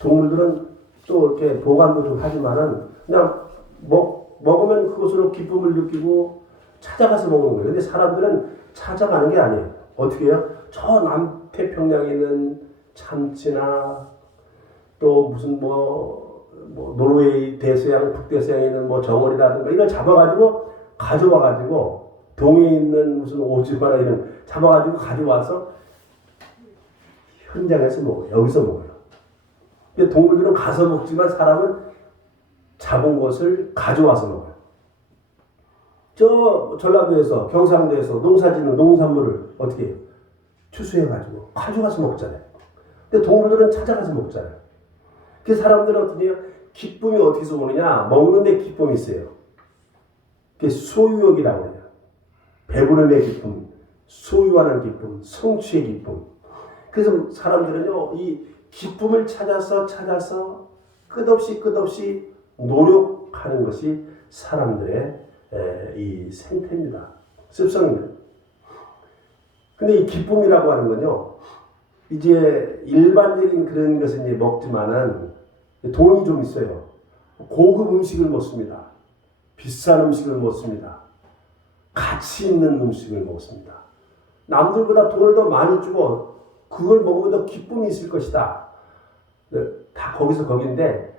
동물들은 또 이렇게 보관도 좀 하지만은 그냥 먹으면 그것으로 기쁨을 느끼고 찾아가서 먹는 거예요. 근데 사람들은 찾아가는 게 아니에요. 어떻게 해요? 저 남태평양에 있는 참치나 또 무슨 노르웨이 대서양, 북대서양에 있는 정어리라든가 이걸 잡아가지고 가져와가지고 동해에 있는 무슨 오징어나 이런 잡아가지고 가져와서 현장에서 먹어요. 여기서 먹어요. 근데 동물들은 가서 먹지만 사람은 잡은 것을 가져와서 먹어요. 저 전라도에서 경상도에서 농사짓는 농산물을 어떻게 해요? 추수해가지고 가져가서 먹잖아요. 근데 동물들은 찾아가서 먹잖아요. 그래서 사람들은 어떻게 해요? 기쁨이 어디서 오느냐? 먹는 데 기쁨이 있어요. 그게 소유욕이라고 해요. 배부름의 기쁨, 소유하는 기쁨, 성취의 기쁨. 그래서 사람들은요, 이 기쁨을 찾아서 끝없이 노력하는 것이 사람들의 이 생태입니다. 습성입니다. 근데 이 기쁨이라고 하는 건요, 이제 일반적인 그런 것은 이제 먹지만은 돈이 좀 있어요. 고급 음식을 먹습니다. 비싼 음식을 먹습니다. 가치 있는 음식을 먹습니다. 남들보다 돈을 더 많이 주고 그걸 먹으면 더 기쁨이 있을 것이다. 다 거기서 거긴데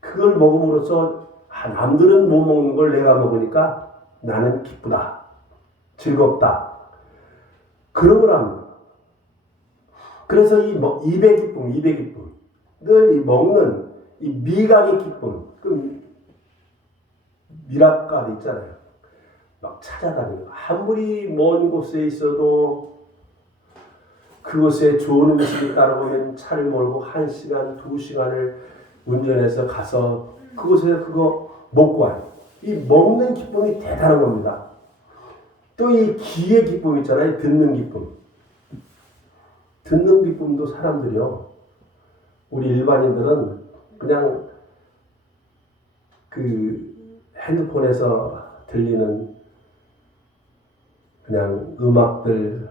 그걸 먹음으로써 남들은 못 먹는 걸 내가 먹으니까 나는 기쁘다. 즐겁다. 그런 걸 합니다. 그래서 이 입의 기쁨. 늘 이 먹는 이 미각의 기쁨. 그 미락가 있잖아요. 막 찾아다니고 아무리 먼 곳에 있어도 그곳에 좋은 음식이 따라오면 차를 몰고 1시간, 2시간을 운전해서 가서 그곳에 그거 먹고 와요. 이 먹는 기쁨이 대단한 겁니다. 또 이 귀의 기쁨 있잖아요. 듣는 기쁨. 듣는 기쁨도 사람들이요. 우리 일반인들은 그냥 그 핸드폰에서 들리는 그냥 음악들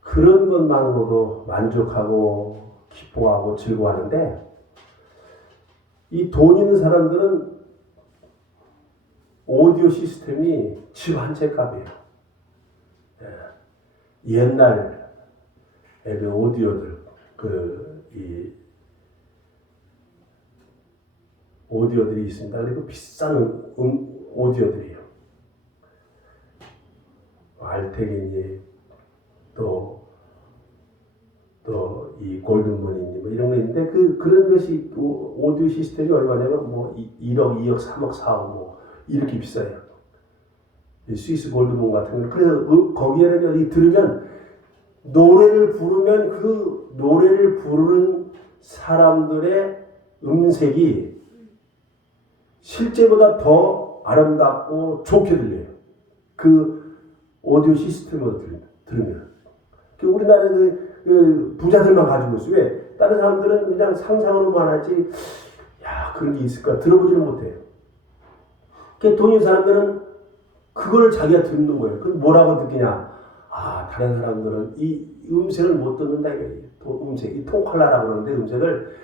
그런 것만으로도 만족하고 기뻐하고 즐거워하는데 이 돈 있는 사람들은 오디오 시스템이 집 한 채 값이에요. 옛날 그 오디오들 이 오디오들이 있습니다. 그리고 비싼 오디오들이에요. 알텍이니 또 이 골든문이니 이런 거 있는데 그런 것이 오디오 시스템이 얼마냐면 1억, 2억, 3억, 4억 이렇게 비싸요. 스위스 골든문 같은 거. 그래서 거기에는 들으면 노래를 부르면 그 노래를 부르는 사람들의 음색이 실제보다 더 아름답고 좋게 들려요. 그 오디오 시스템으로 들으면. 우리나라 그 부자들만 가지고 있어요. 왜? 다른 사람들은 그냥 상상으로만 하지, 그런 게 있을까? 들어보지는 못해요. 돈 있는 사람들은 그걸 자기가 듣는 거예요. 그럼 뭐라고 느끼냐? 다른 사람들은 이 음색을 못 듣는다. 이 톤칼라라고 그러는데 음색을,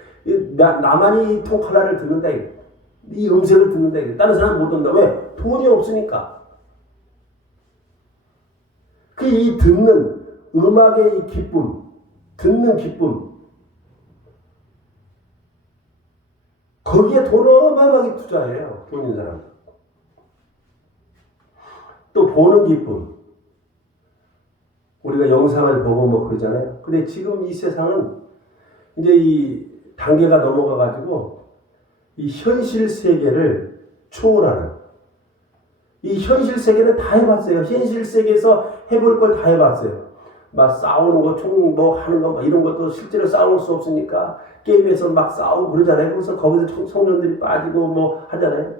나만이 이 톤칼라를 듣는다. 이 음색을 듣는다. 다른 사람은 못 듣는다. 왜? 돈이 없으니까. 이 듣는 음악의 이 기쁨, 듣는 기쁨, 거기에 돈 어마어마하게 투자해요. 돈 있는 사람. 또 보는 기쁨. 우리가 영상을 보고 그러잖아요. 근데 지금 이 세상은 이제 이 단계가 넘어가가지고 이 현실 세계를 초월하는, 이 현실 세계는 다 해봤어요. 현실 세계에서 해볼 걸 다 해봤어요. 막 싸우는 거, 하는 거, 이런 것도 실제로 싸울 수 없으니까 게임에서 막 싸우고 그러잖아요. 그래서 거기서 청년들이 빠지고 하잖아요.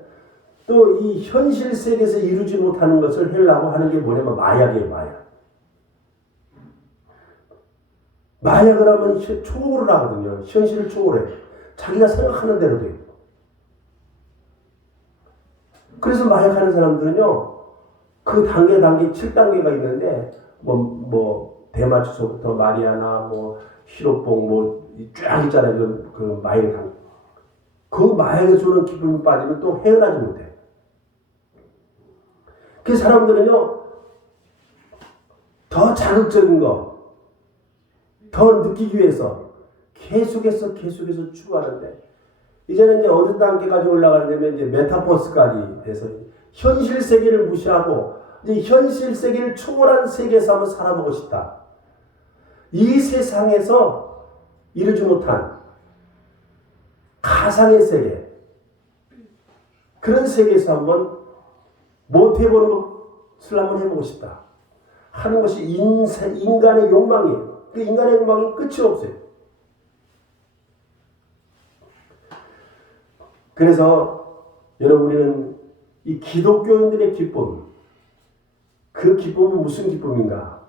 또 이 현실 세계에서 이루지 못하는 것을 하려고 하는 게 뭐냐면 마약이에요, 마약. 마약을 하면 초월을 하거든요. 현실을 초월해. 자기가 생각하는 대로 돼요. 그래서 마약하는 사람들은요, 그 단계 7단계가 있는데, 대마초서부터 마리아나, 히로뽕, 쫙 있잖아요. 그 마약당. 그 마약에 주는 기쁨이 빠지면 또 헤어나지 못해. 그 사람들은요, 더 자극적인 거, 더 느끼기 위해서 계속해서 추구하는데, 이제는 이제 어느 단계까지 올라가냐면 이제 메타버스까지 해서 현실 세계를 무시하고 이제 현실 세계를 초월한 세계에서 한번 살아보고 싶다. 이 세상에서 이루지 못한 가상의 세계, 그런 세계에서 한번 못해보는 것을 한번 해보고 싶다 하는 것이 인간의 욕망이에요. 그 인간의 욕망이 끝이 없어요. 그래서 여러분, 우리는 이 기독교인들의 기쁨, 그 기쁨은 무슨 기쁨인가?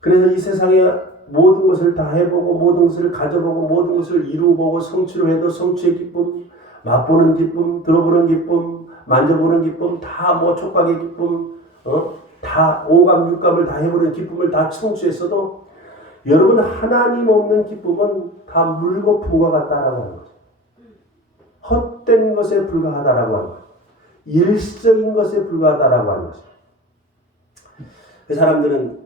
그래서 이 세상에 모든 것을 다 해보고 모든 것을 가져보고 모든 것을 이루어보고 성취를 해도 성취의 기쁨, 맛보는 기쁨, 들어보는 기쁨, 만져보는 기쁨, 다 뭐 촉각의 기쁨, 다 오감, 육감을 다 해보는 기쁨을 다 성취했어도 여러분, 하나님 없는 기쁨은 다 물거품과 같다라고 하는 거죠. 헛된 것에 불과하다라고 하는 거죠. 일시적인 것에 불과하다라고 하는 거죠. 그 사람들은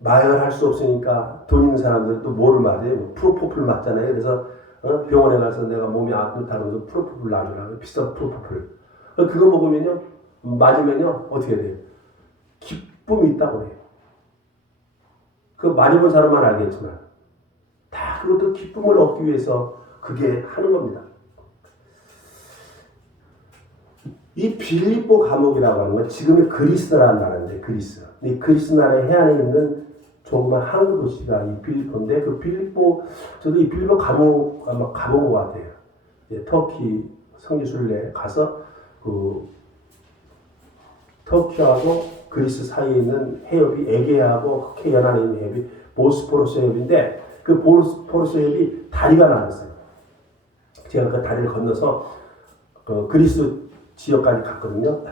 마약을 할 수 없으니까 돈 있는 사람들은 또 뭐를 맞아요? 프로포폴 맞잖아요. 그래서 병원에 가서 내가 몸이 안 좋다고 해서 프로포폴 놔주라고. 비싼 프로포폴. 그거 먹으면요, 맞으면요, 어떻게 돼요? 기쁨이 있다고 해요. 그 맞아본 사람만 알겠지만 다 그것도 기쁨을 얻기 위해서 그게 하는 겁니다. 이 빌립보 감옥이라고 하는 건 지금의 그리스라는 나라인데, 그리스. 이 그리스 나라의 해안에 있는 조그만 항구 도시가 이 빌립보인데, 그 빌립보, 저도 이 빌립보 감옥 아마 가본 것 같아요. 터키 성지순례 가서 그 터키하고 그리스 사이에 있는 해협이 에게하고 흑해 연안에 있는 해협이 보스포러스 해협인데, 그 보스포러스 해협이 다리가 나왔어요. 제가 그 다리를 건너서 그 그리스 지역까지 갔거든요.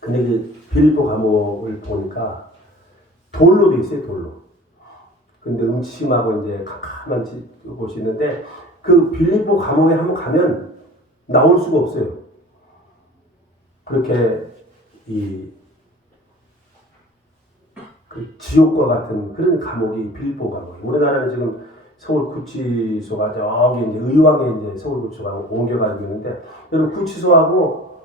근데 그 빌립보 감옥을 보니까 돌로 돼 있어요, 돌로. 근데 음침하고 이제 캄캄한 곳이 있는데, 그 빌립보 감옥에 한번 가면 나올 수가 없어요. 그렇게 그 지옥과 같은 그런 감옥이 빌립보 감옥. 우리나라는 지금 서울 구치소가 저기 이제 의왕에 이제 서울 구치소가 옮겨가지고 있는데, 여러분 구치소하고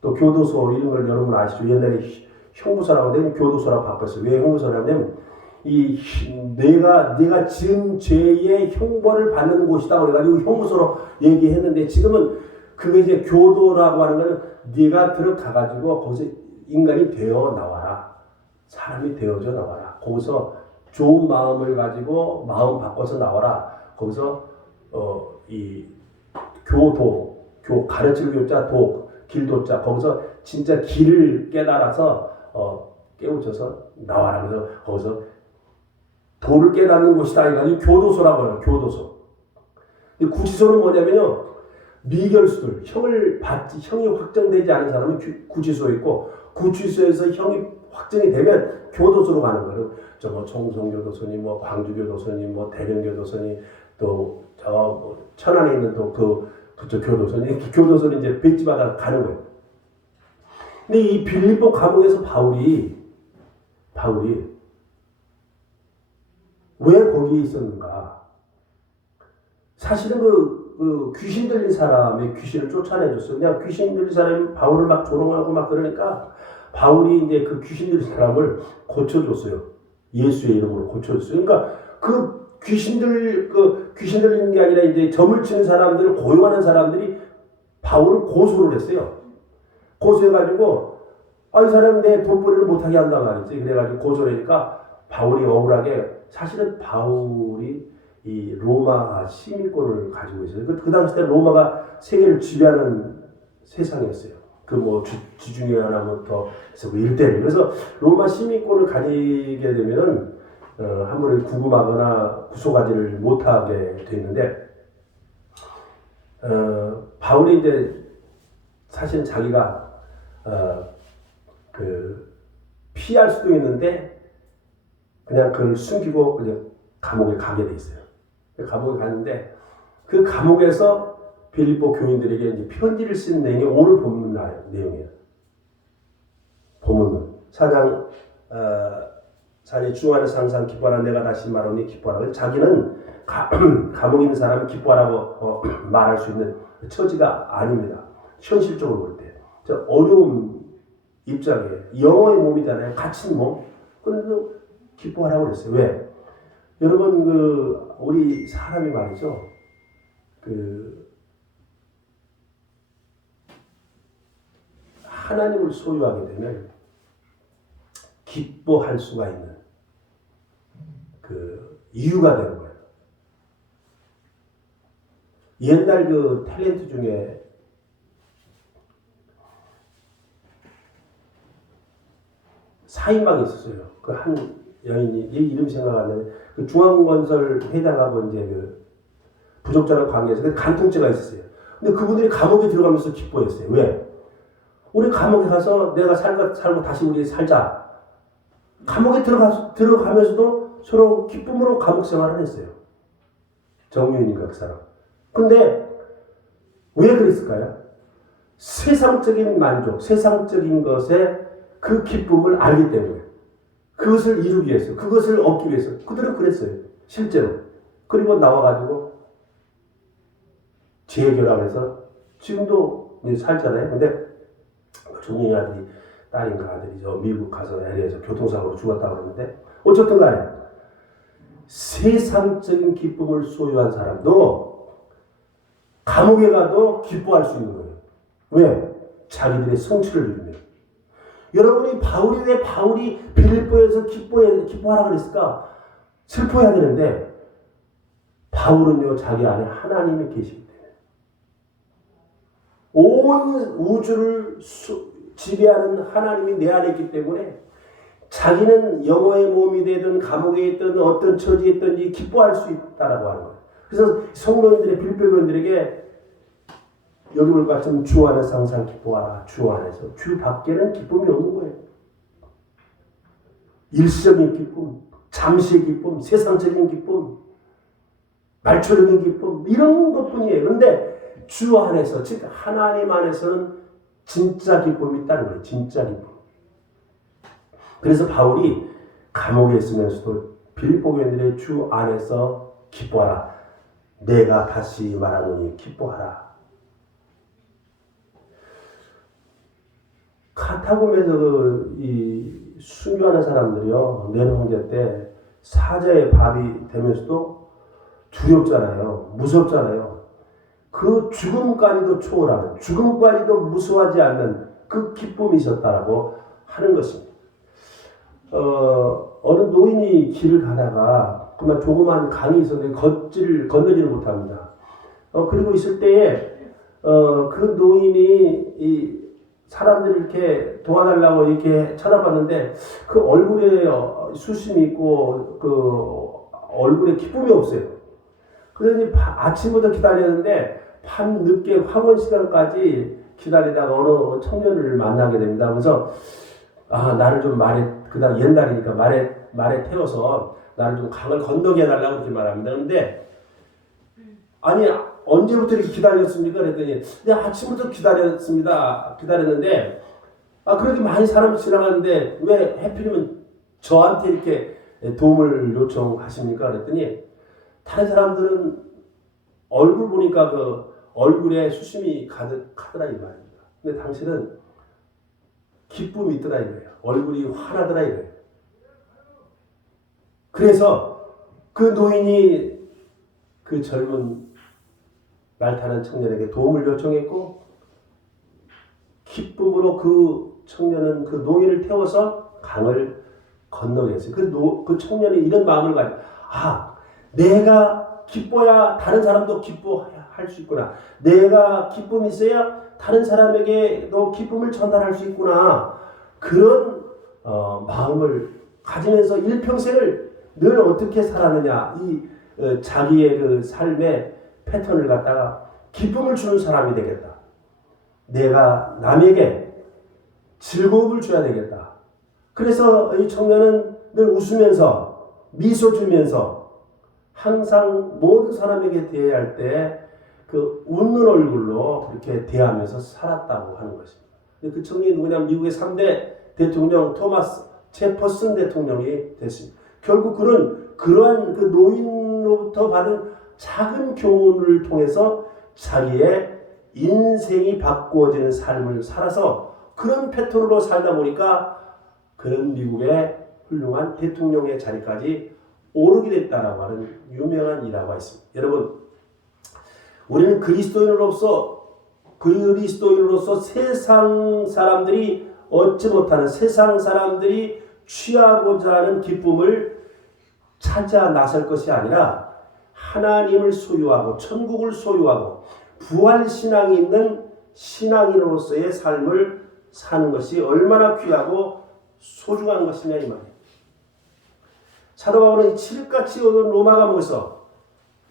또 교도소 이런 걸 여러분 아시죠? 옛날에 형무소라고 하는데 교도소라고 바꿨어요. 왜 형무소냐면 내가 지은 죄의 형벌을 받는 곳이다 그래가지고 형무소로 얘기했는데, 지금은 그게 이제 교도라고 하는 거는 네가 들어가가지고 거기서 인간이 되어 나와라. 사람이 되어져 나와라. 거기서 좋은 마음을 가지고 마음 바꿔서 나와라. 거기서 이 가르칠 교자 길도자, 거기서 진짜 길을 깨달아서 깨우쳐서 나와라. 그래서 거기서 도를 깨닫는 곳이다. 해가지고 교도소라고 해요. 교도소. 구치소는 뭐냐면요, 미결수들, 형이 확정되지 않은 사람은 구치소에 있고, 구치소에서 형이 확정이 되면 교도소로 가는 거예요. 뭐 청송교도소니, 뭐 광주교도소니, 뭐 대령교도소니, 또 천안에 있는 또 그쪽 교도소니, 교도소는 이제 백지마다 가는 거예요. 근데 이 빌립보 감옥에서 바울이 왜 거기에 있었는가? 사실은 그 귀신 들린 사람의 귀신을 쫓아내줬어요. 그냥 귀신 들린 사람이 바울을 막 조롱하고 막 그러니까 바울이 이제 그 귀신 들린 사람을 고쳐줬어요. 예수의 이름으로 고쳐줬어요. 그러니까 그 귀신 들리는 게 아니라 이제 점을 치는 사람들을 고용하는 사람들이 바울을 고소를 했어요. 고소해가지고 이 사람이 내 돈벌이를 못하게 한단 말이지. 그래가지고 고소를 하니까 바울이 억울하게, 사실은 바울이 이 로마 시민권을 가지고 있어요. 그 당시 때 로마가 세계를 지배하는 세상이었어요. 그 뭐 지중해 하나부터 해서 그 일대를. 그래서 로마 시민권을 가지게 되면은 함부로 구금하거나 구속하지를 못하게 되는데, 바울이 이제 사실 자기가 피할 수도 있는데 그냥 그걸 숨기고 그냥 감옥에 가게 돼 있어요. 감옥에 갔는데 그 감옥에서 빌립보 교인들에게 이제 편지를 쓴 내용이 오늘 본문 내용이에요. 본문 4장 4절 주 안에서 항상 기뻐하라 내가 다시 말하니 기뻐하라. 자기는 감옥에 있는 사람이 기뻐하라고 말할 수 있는 처지가 아닙니다. 현실적으로 볼 때. 어려운 입장이에요. 영어의 몸이잖아요. 갇힌 몸. 그런데도 기뻐하라고 그랬어요. 왜? 여러분 우리 사람이 말이죠. 하나님을 소유하게 되면 기뻐할 수가 있는 이유가 되는 거예요. 옛날 탤런트 중에 사인방이 있었어요. 한 여인이 이름 생각 안 나는데 중앙건설 회장하고 이제 부적절한 관계에서 간통죄가 있었어요. 근데 그분들이 감옥에 들어가면서 기뻐했어요. 왜? 우리 감옥에 가서 내가 살고 다시 우리 살자. 감옥에 들어가면서도 서로 기쁨으로 감옥 생활을 했어요. 정유인인가 그 사람. 근데 왜 그랬을까요? 세상적인 만족, 세상적인 것에 그 기쁨을 알기 때문에 그것을 이루기 위해서, 그것을 얻기 위해서 그들은 그랬어요. 실제로. 그리고 나와가지고 재결합해서 지금도 살잖아요. 근데 종영이 아들이 딸인가 아들이 미국 가서 LA에서 교통사고로 죽었다고 그러는데 어쨌든 간에 세상적인 기쁨을 소유한 사람도 감옥에 가도 기뻐할 수 있는 거예요. 왜? 자기들의 성취를 이루면. 여러분이 왜 바울이 빌립보에서 기뻐하라 그랬을까? 슬퍼해야 되는데 바울은요 자기 안에 하나님이 계시기 때문에 온 우주를 지배하는 하나님이 내 안에 있기 때문에 자기는 영어의 몸이 되든 감옥에 있든 어떤 처지에 있든지 기뻐할 수 있다라고 하는 거예요. 그래서 성도님들의 빌립보 교인들에게 여기 볼 것 같으면 주 안에서 항상 기뻐하라. 주 안에서. 주 밖에는 기쁨이 없는 거예요. 일시적인 기쁨, 잠시의 기쁨, 세상적인 기쁨, 말초적인 기쁨 이런 것뿐이에요. 그런데 주 안에서 즉 하나님 안에서는 진짜 기쁨이 있다는 거예요. 진짜 기쁨. 그래서 바울이 감옥에 있으면서도 빌립보 교인들의 주 안에서 기뻐하라. 내가 다시 말하노니 기뻐하라. 카타콤에서 이 순교하는 사람들이요. 내는 형제 때 사자의 밥이 되면서도 두렵잖아요. 무섭잖아요. 그 죽음까지도 초월하는, 죽음까지도 무서워하지 않는 그 기쁨이 있었다라고 하는 것입니다. 어느 노인이 길을 가다가 그만 조그만 강이 있었는데 건너지를 못합니다. 그리고 있을 때에 그 노인이 이 사람들이 이렇게 도와달라고 이렇게 쳐다봤는데 그 얼굴에 수심이 있고 그 얼굴에 기쁨이 없어요. 그러니 아침부터 기다렸는데 밤 늦게 학원 시간까지 기다리다가 어느 청년을 만나게 됩니다. 그래서 나를 좀 그다음 옛날이니까 말에 태워서 나를 좀 강을 건너게 해달라고 그렇게 말합니다. 그런데 아니 언제부터 이렇게 기다렸습니까? 그랬더니 아침부터 기다렸는데 그렇게 많이 사람이 지나가는데 왜 하필이면 저한테 이렇게 도움을 요청하십니까? 그랬더니 다른 사람들은 얼굴 보니까 그 얼굴에 수심이 가득하더라 이 말입니다. 근데 당신은 기쁨이 있더라 이거예요. 얼굴이 환하더라 이거예요. 그래서 그 노인이 그 젊은 말 타는 청년에게 도움을 요청했고 기쁨으로 그 청년은 그 노인을 태워서 강을 건너게 했어요. 그 청년이 이런 마음을 가지고 내가 기뻐야 다른 사람도 기뻐할 수 있구나. 내가 기쁨이 있어야 다른 사람에게도 기쁨을 전달할 수 있구나. 그런 마음을 가지면서 일평생을 늘 어떻게 살았느냐. 자기의 그 삶의 패턴을 갖다가 기쁨을 주는 사람이 되겠다. 내가 남에게 즐거움을 줘야 되겠다. 그래서 이 청년은 늘 웃으면서 미소 주면서 항상 모든 사람에게 대할 때 그 웃는 얼굴로 그렇게 대하면서 살았다고 하는 것입니다. 그 청년이 누구냐면 미국의 3대 대통령 토마스 제퍼슨 대통령이 됐습니다. 결국 그는 그러한 그 노인으로부터 받은 작은 교훈을 통해서 자기의 인생이 바꾸어지는 삶을 살아서 그런 패턴으로 살다 보니까 그런 미국의 훌륭한 대통령의 자리까지 오르게 됐다라고 하는 유명한 일화가 있습니다. 여러분, 우리는 그리스도인으로서 세상 사람들이 얻지 못하는, 세상 사람들이 취하고자 하는 기쁨을 찾아 나설 것이 아니라 하나님을 소유하고 천국을 소유하고 부활신앙이 있는 신앙인으로서의 삶을 사는 것이 얼마나 귀하고 소중한 것이냐 이 말이에요. 사도 바울은 칠흑같이 오던 로마 감옥에서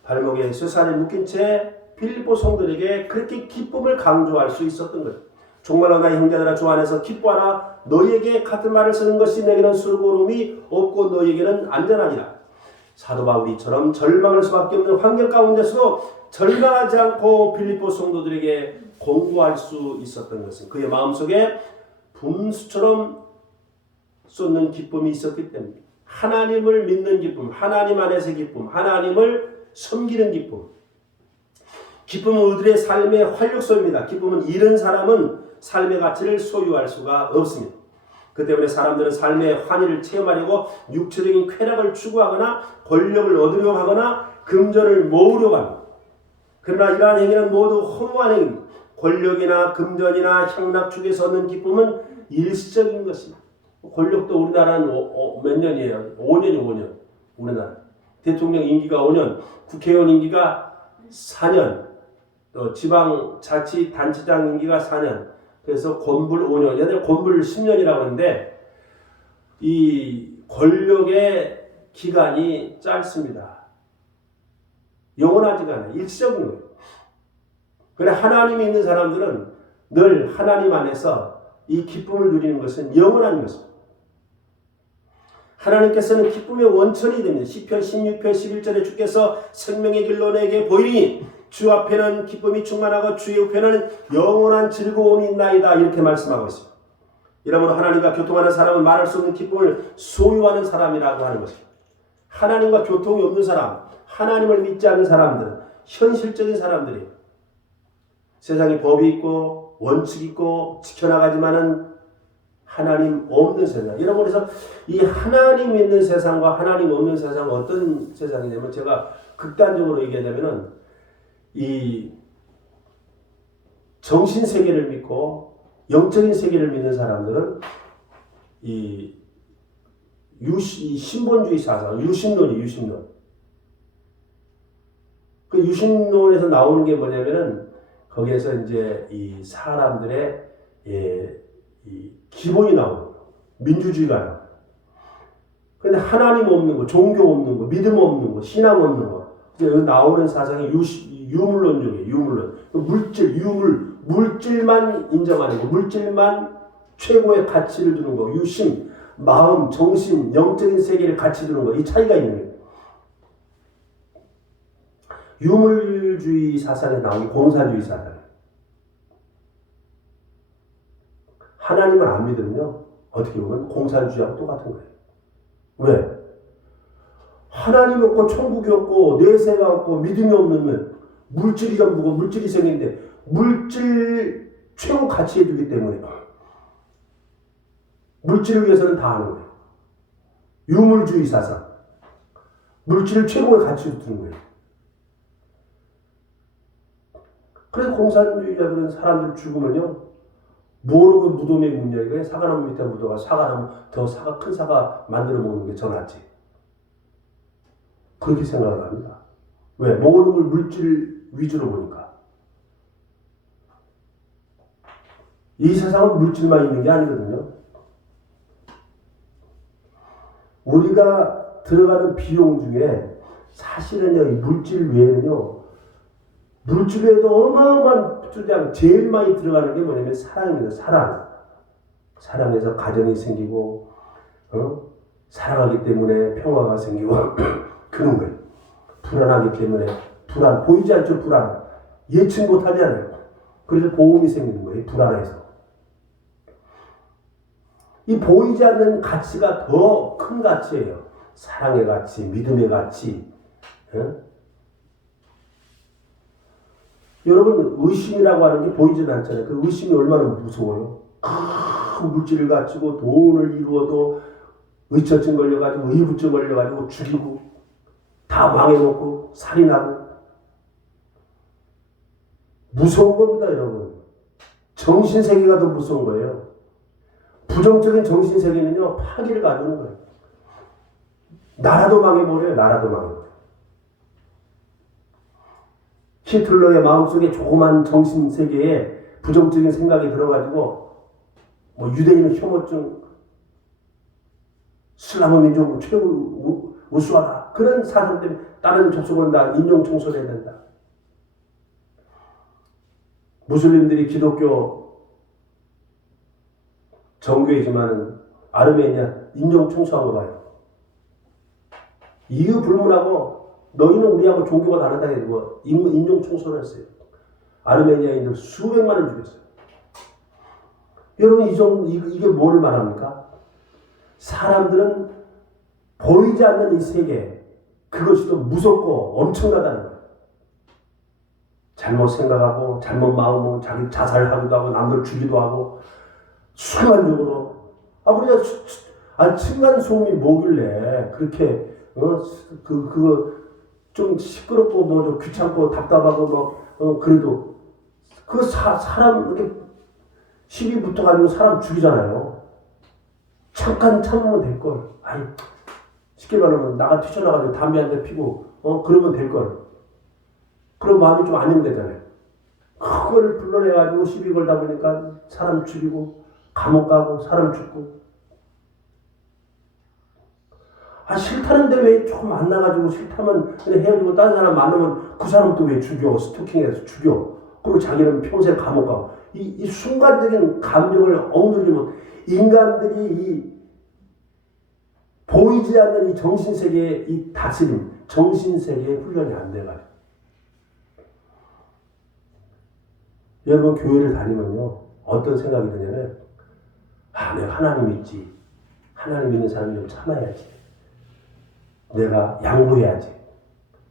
발목에 쇠사슬에 묶인 채 빌립보 성도들에게 그렇게 기쁨을 강조할 수 있었던 거예요. 정말로 나의 형제들아 주 안에서 기뻐하라. 너희에게 같은 말을 쓰는 것이 내게는 수고로움이 없고 너희에게는 안전하니라. 사도 바울이처럼 절망할 수밖에 없는 환경 가운데서도 절망하지 않고 빌립보 성도들에게 공부할 수 있었던 것은 그의 마음속에 분수처럼 쏟는 기쁨이 있었기 때문입니다. 하나님을 믿는 기쁨, 하나님 안에서의 기쁨, 하나님을 섬기는 기쁨. 기쁨은 우리들의 삶의 활력소입니다. 기쁨은 잃은 사람은 삶의 가치를 소유할 수가 없습니다. 그 때문에 사람들은 삶의 환희를 체험하려고 육체적인 쾌락을 추구하거나 권력을 얻으려고 하거나 금전을 모으려고 합니다. 그러나 이러한 행위는 모두 허무한 행위입니다. 권력이나 금전이나 향락 축에서 얻는 기쁨은 일시적인 것입니다. 권력도 우리나라는 몇 년이에요? 5년이 우리나라. 대통령 임기가 5년, 국회의원 임기가 4년, 또 지방자치단체장 임기가 4년, 그래서 권불 5년, 얘들 권불 10년이라고 하는데 이 권력의 기간이 짧습니다. 영원하지가 않아요. 일시적인 거예요. 그래 하나님이 있는 사람들은 늘 하나님 안에서 이 기쁨을 누리는 것은 영원한 것입니다. 하나님께서는 기쁨의 원천이 됩니다. 시편 16편 11절에 주께서 생명의 길로 내게 보이니 주 앞에는 기쁨이 충만하고 주의 우편에는 영원한 즐거움이 있나이다 이렇게 말씀하고 있습니다. 이러므로 하나님과 교통하는 사람은 말할 수 없는 기쁨을 소유하는 사람이라고 하는 것입니다. 하나님과 교통이 없는 사람, 하나님을 믿지 않는 사람들은 현실적인 사람들이에요. 세상에 법이 있고 원칙이 있고 지켜나가지만은 하나님 없는 세상. 여러분 그래서 이 하나님 있는 세상과 하나님 없는 세상은 어떤 세상이냐면 제가 극단적으로 얘기하자면은 이 정신 세계를 믿고 영적인 세계를 믿는 사람들은 이 신본주의 사상, 유신론. 그 유신론에서 나오는 게 뭐냐면은 거기에서 이제 이 사람들의 이 기본이 나오는 거, 민주주의가 나와요. 근데 하나님 없는 거, 종교 없는 거, 믿음 없는 거, 신앙 없는 거, 여기 나오는 사상이 유물론적이에요. 유물론. 물질만 인정하는 거, 물질만 최고의 가치를 두는 거, 유심, 마음, 정신, 영적인 세계를 가치 두는 거, 이 차이가 있는 거예요. 유물주의 사상에 나오는 공산주의 사상. 하나님을 안 믿으면요, 어떻게 보면 공산주의하고 똑같은 거예요. 왜? 하나님이 없고 천국이 없고 내세가 없고 믿음이 없는 물질이 전부고 물질이 생긴데 물질 최고 가치에 두기 때문에 물질을 위해서는 다 하는 거예요. 유물주의 사상. 물질을 최고의 가치로 두는 거예요. 그래서 공산주의자들은 사람들 죽으면요, 모르고 무덤에 묻냐 이거예요. 사과나무 밑에 묻어가 사과나무 더 큰 사과 만들어 먹는 게 더 낫지. 그렇게 생각을 합니다. 왜? 모든 걸 물질 위주로 보니까. 이 세상은 물질만 있는 게 아니거든요. 우리가 들어가는 비용 중에 사실은요, 이 물질 외에는요, 물질 외에도 어마어마한 투자가 제일 많이 들어가는 게 뭐냐면 사랑입니다. 사랑. 사랑해서 가정이 생기고, 사랑하기 때문에 평화가 생기고, 그런 거예요. 불안하기 때문에 보이지 않죠. 불안. 예측 못하잖아요. 그래서 보험이 생기는 거예요. 불안해서. 이 보이지 않는 가치가 더 큰 가치예요. 사랑의 가치, 믿음의 가치. 예? 여러분 의심이라고 하는 게 보이지는 않잖아요. 그 의심이 얼마나 무서워요. 큰 물질을 가지고 돈을 이루어도 의처증 걸려가지고 의부증 걸려가지고 죽이고 다 망해놓고 살인하고 무서운 겁니다. 여러분 정신세계가 더 무서운 거예요. 부정적인 정신세계는요 파기를 가져오는 거예요. 나라도 망해버려요. 나라도 망해버려요. 히틀러의 마음속에 조그만 정신세계에 부정적인 생각이 들어가지고 뭐 유대인은 혐오증, 슬라브 민족은 최고 우수하다. 그런 사상 때문에 다른 족속은 다 인종 청소를 해야 된다. 무슬림들이 기독교 정교이지만 아르메니아 인종 청소한 거 봐요. 이유 불문하고 너희는 우리하고 종교가 다르다 해도 인종 청소를 했어요. 아르메니아인들 수백만을 죽였어요. 여러분 이게 뭐를 말합니까? 사람들은 보이지 않는 이 세계 그것이 더 무섭고 엄청나다는 거예요. 잘못 생각하고 잘못 마음으로 자기 자살하기도 하고 남들 죽이도 하고 순간적으로 우리가 층간 소음이 뭐길래 그렇게 그거 좀 시끄럽고 뭐 좀 귀찮고 답답하고 그래도 사람 이렇게 시비 붙어가지고 사람 죽이잖아요. 잠깐 참으면 될 걸. 아니 쉽게 말하면 나가 튀쳐나가지고 담배 한 대 피고 그러면 될 걸. 그런 마음이 좀 안정되잖아요. 그거를 불러내가지고 시비 걸다 보니까 사람 죽이고 감옥 가고 사람 죽고. 싫다는데 왜 조금 만나가지고 싫다면 그냥 헤어지고 다른 사람 만나면 그 사람 또 왜 죽여? 스토킹해서 죽여. 그리고 자기는 평생 감옥 가고. 이 순간적인 감정을 억누르지 못. 인간들이 이 보이지 않는 이 정신세계의 이 다스림, 정신세계의 훈련이 안 돼가지고. 여러분 교회를 다니면요 어떤 생각이 드냐면 내가 하나님 믿지. 하나님 믿는 사람이 좀 참아야지. 내가 양보해야지.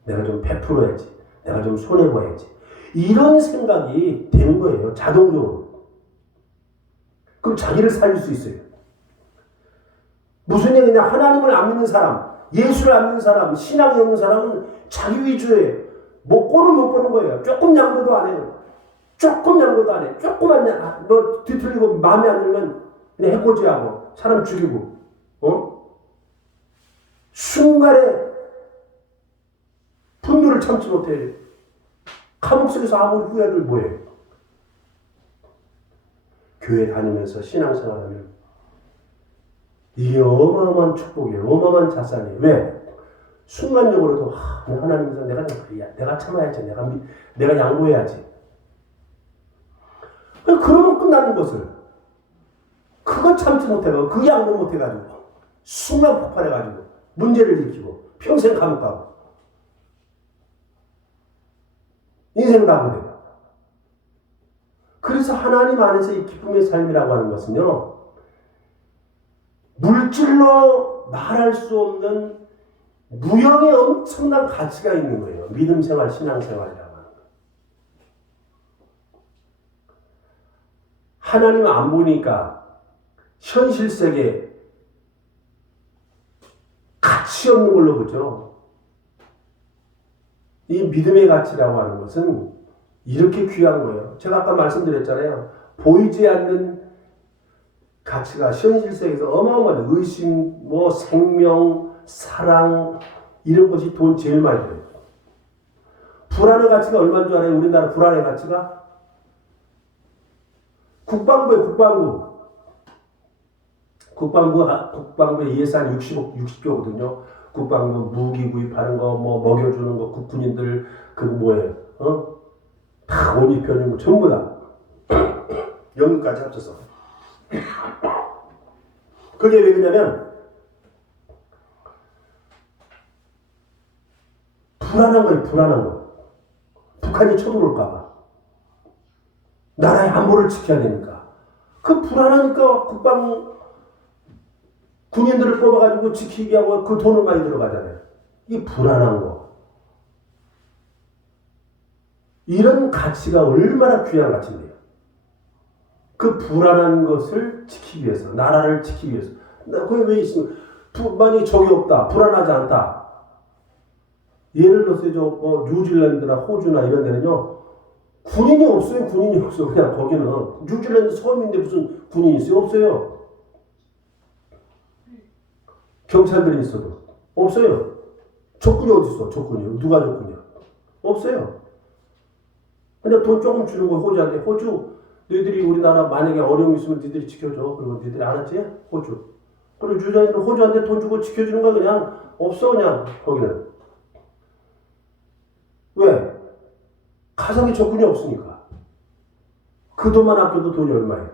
내가 좀 베풀어야지. 내가 좀 손해봐야지. 이런 생각이 되는 거예요. 자동적으로. 그럼 자기를 살릴 수 있어요. 무슨 얘기냐. 하나님을 안 믿는 사람, 예수를 안 믿는 사람, 신앙이 없는 사람은 자기 위주에 꼴을 못 보는 거예요. 조금 양보도 안 해요. 조금 양보도 안 해. 조금만 뒤틀리고 마음에 안 들면 그냥 해코지하고 사람 죽이고 순간에 분노를 참지 못해. 감옥 속에서 아무리 후회를 뭐해. 교회 다니면서 신앙생활하면 이게 어마어마한 축복이에요. 어마어마한 자산이에요. 왜? 순간적으로도 하나님께서 내가 참아야지. 내가 양보해야지. 그러면 끝나는 것을 그거 참지 못해가지고 그 양보 못해가지고 순간 폭발해가지고 문제를 일으키고 평생 감옥 가고 인생 낙오돼요. 그래서 하나님 안에서 이 기쁨의 삶이라고 하는 것은요 물질로 말할 수 없는 무형의 엄청난 가치가 있는 거예요. 믿음 생활, 신앙 생활이라고 하는 거. 하나님 안 보니까 현실 세계 가치 없는 걸로 보죠. 이 믿음의 가치라고 하는 것은 이렇게 귀한 거예요. 제가 아까 말씀드렸잖아요. 보이지 않는 가치가 현실 세계에서 어마어마한 의심, 생명, 사랑 이런 것이 돈 제일 많이 들어요. 불안의 가치가 얼마인 줄 알아요? 우리나라 불안의 가치가? 국방부에 국방부의 예산 60조거든요. 국방부 무기 구입하는 거, 먹여주는 거, 군인들 다 옷 입혀주는 거 전부 다 연금까지 합쳐서. 그게 왜 그러냐면 불안한 거예요. 불안한 거. 북한이 쳐들어올까봐. 나라의 안보를 지켜야 되니까. 그 불안하니까 국방 군인들을 뽑아가지고 지키게 하고 그 돈을 많이 들어가잖아요. 이게 불안한 거. 이런 가치가 얼마나 귀한 가치인데요. 그 불안한 것을 지키기 위해서, 나라를 지키기 위해서. 그게 왜 있으면, 만약에 적이 없다, 불안하지 않다. 예를 들어서 뉴질랜드나 호주나 이런 데는요, 군인이 없어요. 군인이 없어. 그냥 거기는. 뉴질랜드 섬인데 무슨 군인이 있어요? 없어요. 경찰들이 있어도. 없어요. 적군이 어디 있어? 적군이. 누가 적군이야? 없어요. 근데 돈 조금 주는 거 호주한테. 호주, 너희들이 우리나라 만약에 어려움 있으면 너희들이 지켜줘. 그리고 너희들이 알았지? 호주. 그리고 뉴질랜드는 호주한테 돈 주고 지켜주는 거 그냥 없어. 그냥 거기는. 왜? 가상의 적군이 없으니까. 그 돈만 아껴도 돈이 얼마예요?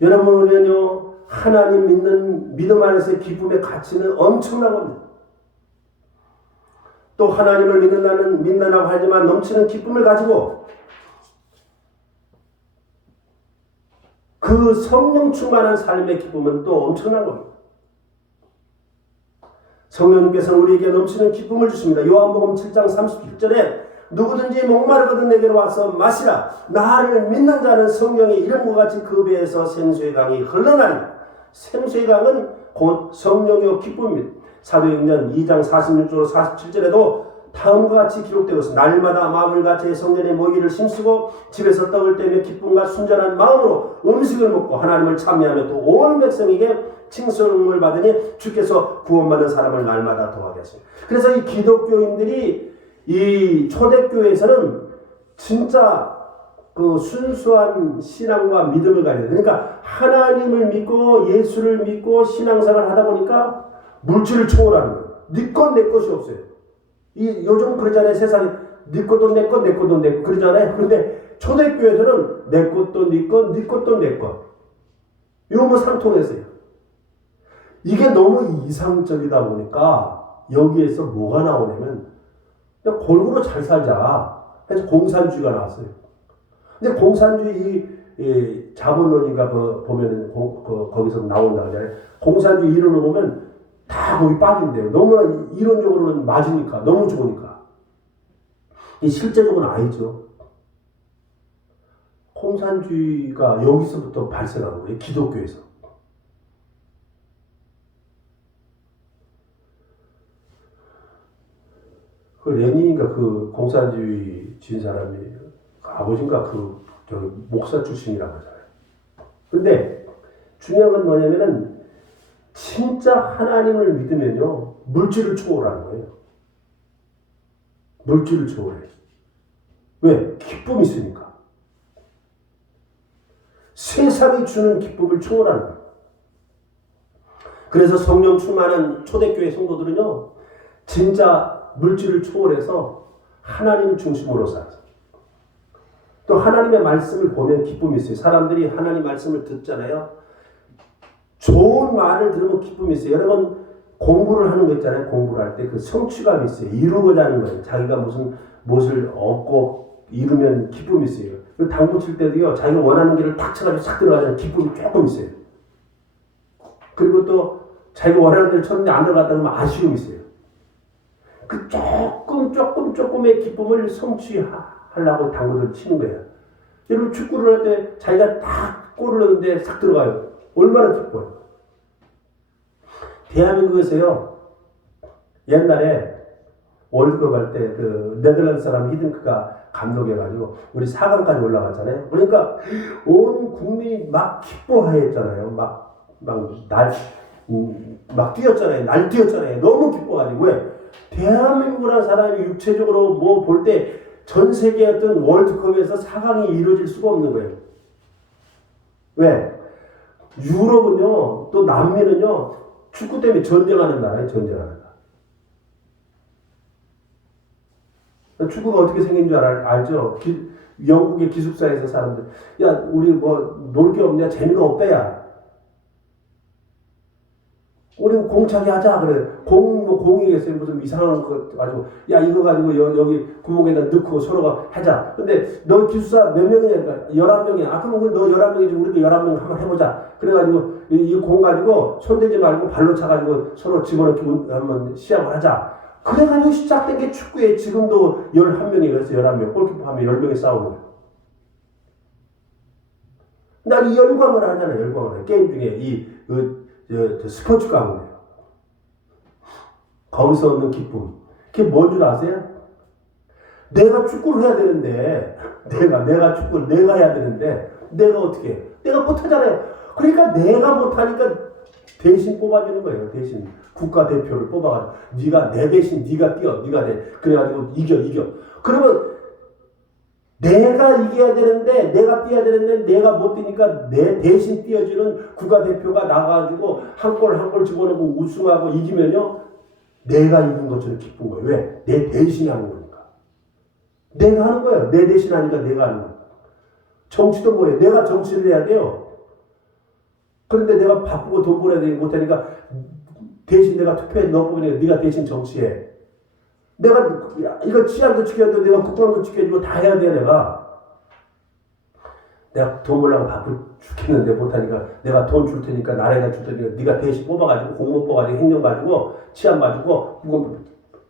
여러분, 우리는요, 하나님 믿는 믿음 안에서의 기쁨의 가치는 엄청난 겁니다. 또 하나님을 믿는다고 하지만 넘치는 기쁨을 가지고 그 성령 충만한 삶의 기쁨은 또 엄청난 겁니다. 성령님께서는 우리에게 넘치는 기쁨을 주십니다. 요한복음 7장 37절에 누구든지 목마르거든 내게로 와서 마시라. 나를 믿는 자는 성령의 이름과 같이 그 배에서 생수의 강이 흘러나리라. 생수의 강은 곧 성령의 기쁨입니다. 사도행전 2장 46절 47절에도 다음과 같이 기록되고 있습니다. 날마다 마음을 같이 성전에 모이기를 힘쓰고 집에서 떡을 떼며 기쁨과 순전한 마음으로 음식을 먹고 하나님을 찬미하며 또 온 백성에게 칭송을 받으니 주께서 구원받은 사람을 날마다 더하게 하십니다. 그래서 이 기독교인들이 이 초대교회에서는 진짜 그 순수한 신앙과 믿음을 가져야 돼요. 그러니까 하나님을 믿고 예수를 믿고 신앙생활을 하다 보니까 물질을 초월하는 거예요. 네 것 내 것이 없어요. 요즘 그러잖아요. 세상에 네 것도 내 것, 내 것도 내 것 그러잖아요. 그런데 초대교회에서는 내 것도 네 것, 네 것도 내 것. 이거 뭐 상통했어요. 이게 너무 이상적이다 보니까 여기에서 뭐가 나오냐면 그냥 골고루 잘 살자 해서 공산주의가 나왔어요. 근데 공산주의 이 자본론인가 보면은 거기서 나온다 그러잖아요. 공산주의 이론을 보면 다 거기 빠진대요. 너무나 이론적으로는 맞으니까 너무 좋으니까. 이 실제적으로는 아니죠. 공산주의가 여기서부터 발생한 거예요. 기독교에서. 그 레닌인가 그 공산주의 진 사람이 아버지인가 저 목사 출신이라고 하잖아요. 근데 중요한 건 뭐냐면은 진짜 하나님을 믿으면요 물질을 초월하는 거예요. 물질을 초월해. 왜? 기쁨이 있으니까. 세상이 주는 기쁨을 초월하는 거예요. 그래서 성령 충만한 초대교회 성도들은요 진짜 물질을 초월해서 하나님 중심으로 살아요. 또 하나님의 말씀을 보면 기쁨이 있어요. 사람들이 하나님 말씀을 듣잖아요. 좋은 말을 들으면 기쁨이 있어요. 여러분 공부를 하는 거 있잖아요. 공부를 할 때 그 성취감이 있어요. 이루고자 하는 거예요. 자기가 무엇을 얻고 이루면 기쁨이 있어요. 당구 칠 때도요. 자기가 원하는 길을 탁 쳐가지고 싹 들어가면 기쁨이 조금 있어요. 그리고 또 자기가 원하는 데를 쳤는데 안 들어갔다 그러면 아쉬움이 있어요. 그 조금의 기쁨을 성취하려고 당구를 치는 거예요. 여러분 축구를 할 때 자기가 딱 골을 넣는데 싹 들어가요. 얼마나 기뻐요. 대한민국에서요. 옛날에 월드컵 할 때 그 네덜란드 사람 히딩크가 감독해가지고 우리 4강까지 올라갔잖아요. 그러니까 온 국민이 막 기뻐하였잖아요. 막 뛰었잖아요. 날 뛰었잖아요. 너무 기뻐가지고. 왜? 대한민국이라는 사람이 육체적으로 뭐 볼 때 전 세계 어떤 월드컵에서 4강이 이루어질 수가 없는 거예요. 왜? 유럽은요, 또 남미는요, 축구 때문에 전쟁하는 나라예요, 전쟁하는 나라. 축구가 어떻게 생긴 줄 알죠? 영국의 기숙사에서 사람들, 야, 우리 뭐, 놀 게 없냐? 재미가 없다, 야. 우리 공차기 하자 그래. 공이겠어요. 무슨 이상한 거 가지고 야 이거 가지고 여기 구멍에다 넣고 서로가 하자. 근데 너 기술사 몇 명이냐? 11명이야. 아 그럼 너 11명이지 우리도 11명 한번 해보자. 그래가지고 이 공 가지고 손대지 말고 발로 차가지고 서로 집어넣기 한번 시합을 하자. 그래가지고 시작된 게 축구에 지금도 11명이 그래서 11명 골키퍼 하면 10명이 싸우는 거야. 난 이 열광을 하잖아. 열광을 해. 게임 중에 스포츠 가운데 거기서 얻는 기쁨 그게 뭔 줄 아세요? 내가 축구를 해야 되는데 내가 축구를 내가 해야 되는데 내가 어떻게 해? 내가 못하잖아요. 그러니까 내가 못하니까 대신 뽑아주는 거예요. 대신 국가대표를 뽑아가지고 네가 내 대신 네가 뛰어 네가 내 그래가지고 이겨 그러면 내가 이겨야 되는데 내가 뛰어야 되는데 내가 못 뛰니까 내 대신 뛰어주는 국가대표가 나가가지고 한 골 집어넣고 우승하고 이기면요 내가 이긴 것처럼 기쁜 거예요. 왜? 내 대신이 하는 거니까. 내가 하는 거예요. 내 대신 하니까 내가 하는 거예요. 정치도 뭐예요? 내가 정치를 해야 돼요. 그런데 내가 바쁘고 돈 벌어야 되지 못하니까 대신 내가 투표에 너 뽑으니까 네가 대신 정치해. 내가 이거 치안도 지켜야 돼. 내가 국방도 지켜주고 다 해야 돼. 내가 돈 벌려고 바쁘 죽겠는데 못하니까 내가 돈 줄 테니까 나라에다 줄 테니까 네가 대신 뽑아가지고 공무원 뽑아가지고 행정 봐주고 치안 봐주고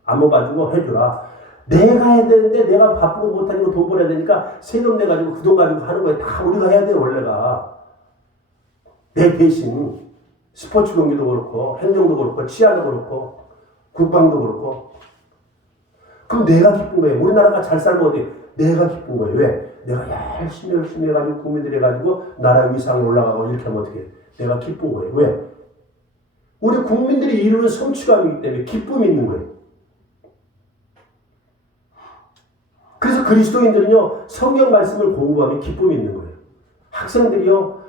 안보 봐주고 해주라. 내가 해야 되는데 내가 바쁘고 못하니까 돈 벌어야 되니까 세금 내가지고 그 돈 가지고 하는 거야. 다 우리가 해야 돼 원래가. 내 대신 스포츠 경기도 그렇고 행정도 그렇고 치안도 그렇고 국방도 그렇고 그럼 내가 기쁜 거예요. 우리나라가 잘 살면 어디 내가 기쁜 거예요. 왜? 내가 열심히 해가지고 국민들이 해가지고 나라 위상이 올라가고 이렇게 하면 어떻게 해? 내가 기쁜 거예요. 왜? 우리 국민들이 이루는 성취감이기 때문에 기쁨이 있는 거예요. 그래서 그리스도인들은요 성경 말씀을 공부하면 기쁨이 있는 거예요. 학생들이요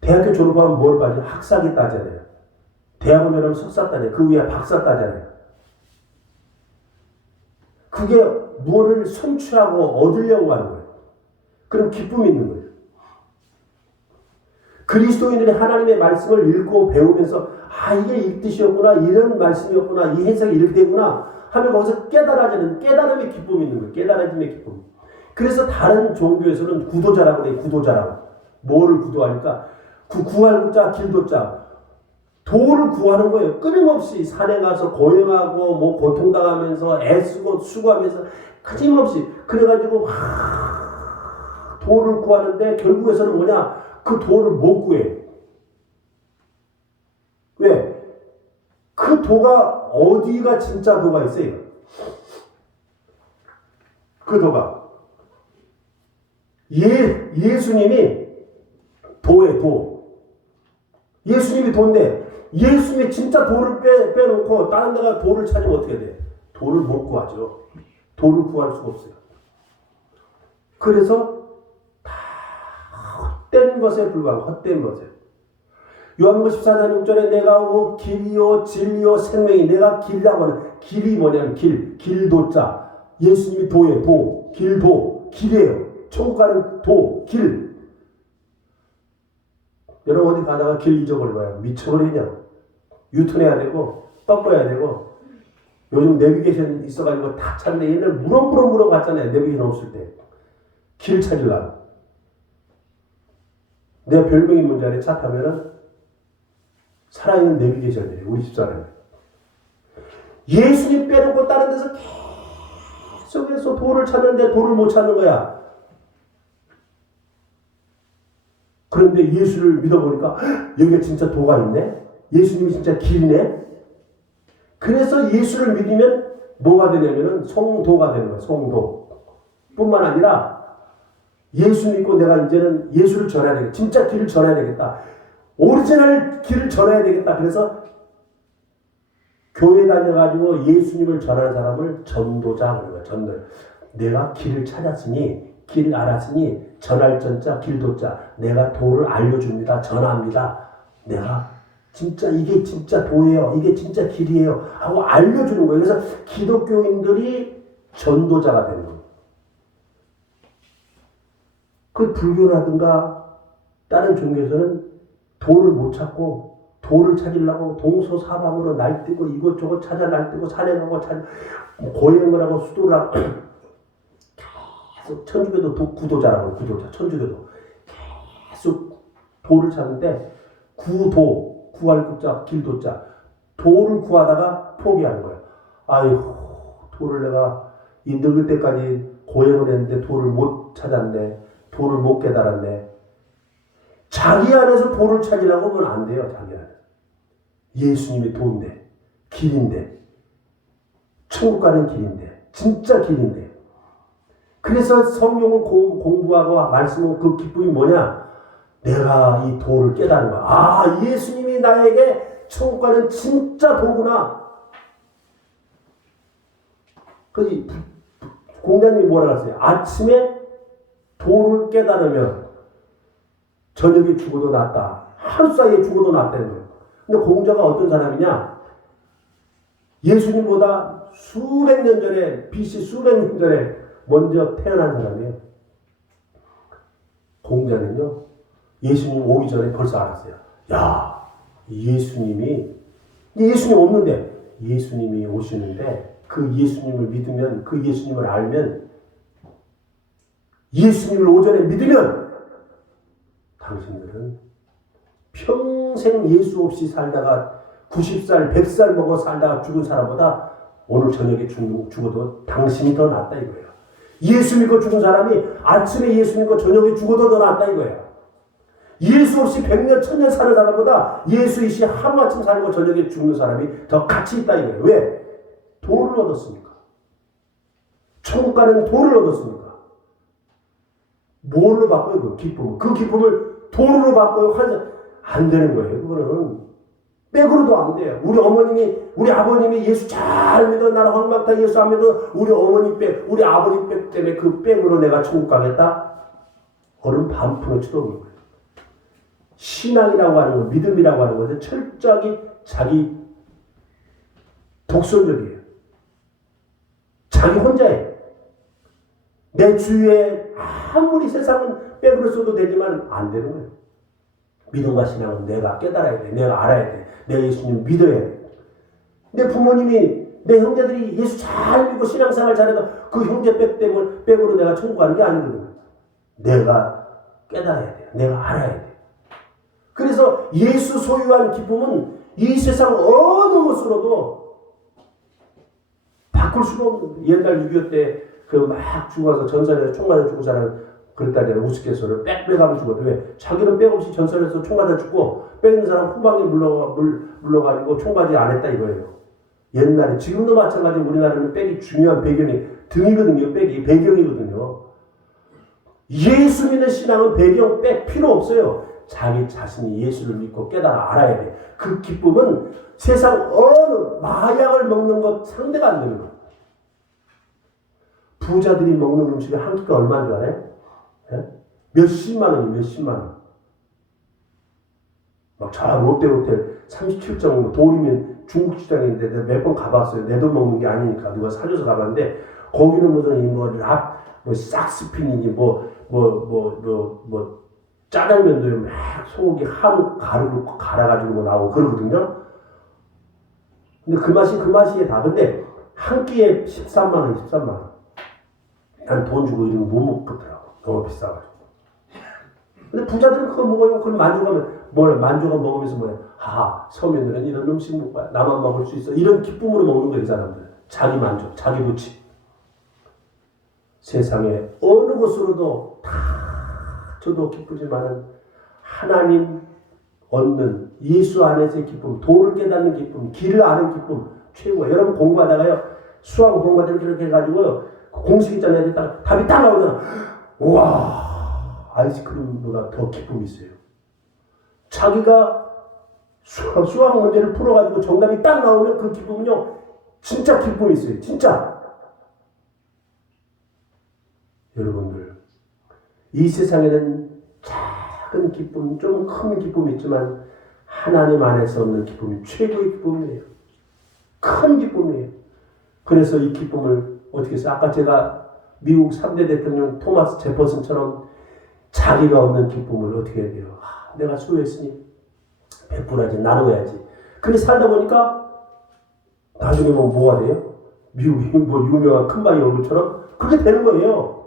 대학교 졸업하면 뭘 따져요? 학사기 따잖아요. 대학원 졸업하면 석사 따잖아요. 그 위에 박사 따잖아요. 그게 무엇을 성취하고 얻으려고 하는 거예요. 그럼 기쁨이 있는 거예요. 그리스도인들이 하나님의 말씀을 읽고 배우면서 이게 이 뜻이었구나 이런 말씀이었구나 이 해석이 이렇게 되구나 하면 거기서 깨달아지는 깨달음의 기쁨이 있는 거예요. 깨달아짐의 기쁨. 그래서 다른 종교에서는 구도자라고 해요. 구도자라고. 뭐를 구도하니까 구할 구자 길도자 도를 구하는 거예요. 끊임없이 산에 가서 고행하고 뭐 고통당하면서 애쓰고 수고하면서 끊임없이 그래가지고 도를 구하는데 결국에서는 뭐냐 그 도를 못 구해. 왜? 그 도가 어디가 진짜 도가 있어요? 그 도가 예수님이 도의 도. 예수님이 도인데 예수님이 진짜 도를 빼놓고 다른 데가 도를 찾으면 어떻게 돼? 도를 못 구하죠. 도를 구할 수가 없어요. 그래서 다 헛된 것에 불과한 헛된 것에. 요한복음 14장 6절에 내가 길이요 진리요 생명이 내가 길이라고 하는 길이 뭐냐면 길도자. 예수님이 도예요. 도. 길도. 길이에요. 천국 가는 도. 길. 여러분 어디 가다가 길 잊어버려봐요. 미쳐버리냐. 유턴해야 되고 꺾어야 되고 요즘 내비게이션 있어가지고 다 찾는데 옛날 물어 갔잖아요. 내비게이션 없을 때. 길 찾으려고. 내가 별명이 뭔지 알아요? 차 타면은 살아있는 내비게이션이에요. 우리 집사람이. 예수님 빼놓고 다른 데서 계속해서 도를 찾는데 도를 못 찾는 거야. 그런데 예수를 믿어보니까 여기가 진짜 도가 있네? 예수님이 진짜 길이네? 그래서 예수를 믿으면 뭐가 되냐면은 성도가 되는 거야. 성도. 뿐만 아니라 예수 믿고 내가 이제는 예수를 전해야 되겠다. 진짜 길을 전해야 되겠다. 오리지널 길을 전해야 되겠다. 그래서 교회 다녀가지고 예수님을 전하는 사람을 전도자 하는 거야. 전도. 내가 길을 찾았으니 길 알았으니 전할 전자 길도자 내가 도를 알려줍니다. 전합니다. 내가 진짜 이게 진짜 도예요. 이게 진짜 길이에요. 하고 알려주는 거예요. 그래서 기독교인들이 전도자가 되는 거예요. 그 불교라든가 다른 종교에서는 도를 못 찾고 돌을 찾으려고 동서사방으로 날뛰고 이것저것 찾아 날뛰고 산에 가고 고행을 하고 수도를 하고 계속 천주교도 구도자라고 구도자 천주교도 계속 돌을 찾는데 구할 것자 길도자 돌을 구하다가 포기하는 거야. 아이고 돌을 내가 이 늙을 때까지 고행을 했는데 돌을 못 찾았네. 돌을 못 깨달았네. 자기 안에서 돌을 찾으려고 하면 안 돼요. 자기 안에. 예수님이 도인데 길인데 천국 가는 길인데 진짜 길인데 그래서 성경을 공부하고 말씀은 그 기쁨이 뭐냐? 내가 이 도를 깨달은 거야. 아 예수님이 나에게 천국 가는 진짜 도구나. 그래서 공자님이 뭐라고 했어요? 아침에 도를 깨달으면 저녁에 죽어도 낫다. 하루 사이에 죽어도 낫다는 거예요. 근데 공자가 어떤 사람이냐? 예수님보다 수백 년 전에, BC 수백 년 전에 먼저 태어난 사람이에요. 공자는요, 예수님 오기 전에 벌써 알았어요. 야, 예수님 없는데, 예수님이 오시는데, 그 예수님을 믿으면, 그 예수님을 알면, 예수님을 오전에 믿으면, 당신들은 평생 예수 없이 살다가 90살, 100살 먹어 살다가 죽은 사람보다 오늘 저녁에 죽어도 당신이 더 낫다 이거예요. 예수 믿고 죽은 사람이 아침에 예수 믿고 저녁에 죽어도 더 낫다 이거예요. 예수 없이 100년, 1000년 사는 사람보다 예수 이시 하루아침 살고 저녁에 죽는 사람이 더 가치 있다 이거예요. 왜? 도를 얻었으니까. 천국 가는 도를 얻었으니까. 뭘로 바꿔요? 그 기쁨을. 그 기쁨을 돈으로 바꿔요. 안 되는 거예요. 그거는 백으로도 안 돼요. 우리 아버님이 예수 잘 믿어 나는 황망타 예수 안 믿어 우리 어머니 백, 우리 아버님 백 때문에 그 백으로 내가 천국 가겠다? 그런 반푼어치도 없는 거예요. 신앙이라고 하는 거, 믿음이라고 하는 것은 철저하게 자기 독선적이에요. 자기 혼자예요. 내 주위에 아무리 세상은 백으로 써도 되지만 안 되는 거예요. 믿음과 신앙은 내가 깨달아야 돼. 내가 알아야 돼. 내가 예수님 믿어야 돼. 내 부모님이, 내 형제들이 예수 잘 믿고 신앙생활 잘해도 그 형제 백으로 내가 천국 가는 게 아니거든요. 내가 깨달아야 돼. 내가 알아야 돼. 그래서 예수 소유한 기쁨은 이 세상 어느 것으로도 바꿀 수가 없는 거예요. 옛날 6.25 때 그 막 죽어서 전선에서 총 맞아 죽은 사람 그랬다잖아요. 우스갯소리로 빽빽하면 죽어도 왜? 자기는 빽 없이 전선에서 총 맞아 죽고 빽 있는 사람 후방에 물러가지고 총 맞이 안 했다 이거예요. 옛날에 지금도 마찬가지 우리나라는 빽이 중요한 배경이 등이거든요. 빽이 배경이거든요. 예수 믿는 신앙은 배경 빽 필요 없어요. 자기 자신이 예수를 믿고 깨달아 알아야 돼. 그 기쁨은 세상 어느 마약을 먹는 것 상대가 안 되는 거예요. 부자들이 먹는 음식이 한 끼가 얼마인 줄 알아요? 예? 몇십만 원이에요. 몇십만 원. 막 저 롯데호텔 37정 돌이면 중국 시장인데 내가 몇 번 가봤어요. 내 돈 먹는 게 아니니까 누가 사줘서 가봤는데 거기는 무슨 싹스핀이니 짜장면도 막 소고기 한우 가루로 갈아가지고 나오고 그러거든요. 근데 그 맛이 다. 근데 한 끼에 13만 원, 13만 원. 난 돈 주고 이런 거 못 먹더라고. 너무 비싸가지고. 근데 부자들은 그거 먹어요. 그럼 만족감 먹으면서 뭐야? 서민들은 이런 음식 먹어야 나만 먹을 수 있어. 이런 기쁨으로 먹는 거예요, 이 사람들. 자기 만족, 자기 부치. 세상에 어느 곳으로도 다 저도 기쁘지만은 하나님 얻는 예수 안에서의 기쁨, 도를 깨닫는 기쁨, 길을 아는 기쁨 최고예요. 여러분 공부하다가요. 수학 공부하다 이렇게 해가지고요. 공식 있잖아요. 답이 딱 나오잖아. 와, 아이스크림보다 더 기쁨이 있어요. 자기가 수학 문제를 풀어가지고 정답이 딱 나오면 그 기쁨은요. 진짜 기쁨이 있어요. 진짜. 여러분들, 이 세상에는 작은 기쁨, 좀 큰 기쁨이 있지만 하나님 안에서 얻는 기쁨이 최고의 기쁨이에요. 큰 기쁨이에요. 그래서 이 기쁨을 어떻게 해서 아까 제가 미국 3대 대통령 토마스 제퍼슨처럼 자기가 얻는 기쁨을 어떻게 해야 돼요? 내가 수고했으니 베풀어야지, 나눠야지. 그렇게 살다 보니까 나중에 뭐가 돼요? 미국이 유명한 큰바위 얼굴처럼 그렇게 되는 거예요.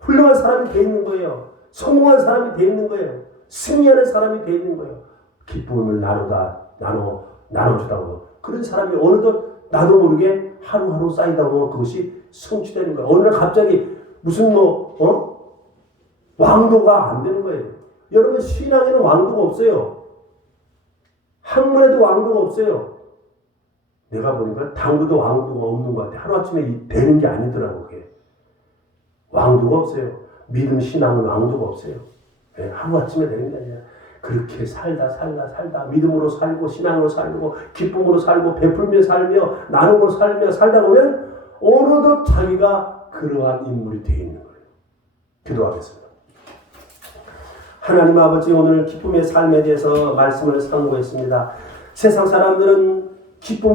훌륭한 사람이 돼 있는 거예요. 성공한 사람이 돼 있는 거예요. 승리하는 사람이 돼 있는 거예요. 기쁨을 나눠주다고. 그런 사람이 어느덧 나도 모르게 하루하루 쌓이다 보면 그것이 성취되는 거예요. 어느 날 갑자기 무슨 왕도가 안 되는 거예요. 여러분, 신앙에는 왕도가 없어요. 학문에도 왕도가 없어요. 내가 보니까 당구도 왕도가 없는 것 같아. 하루아침에 되는 게 아니더라고. 그게. 왕도가 없어요. 믿음 신앙은 왕도가 없어요. 하루아침에 되는 게 아니라 그렇게 살다 믿음으로 살고 신앙으로 살고 기쁨으로 살고 베풀며 살며 나누고 살다 보면 어느덧 자기가 그러한 인물이 되어 있는 거예요. 기도하겠습니다. 하나님 아버지, 오늘 기쁨의 삶에 대해서 말씀을 상고했습니다. 세상 사람들은 기쁨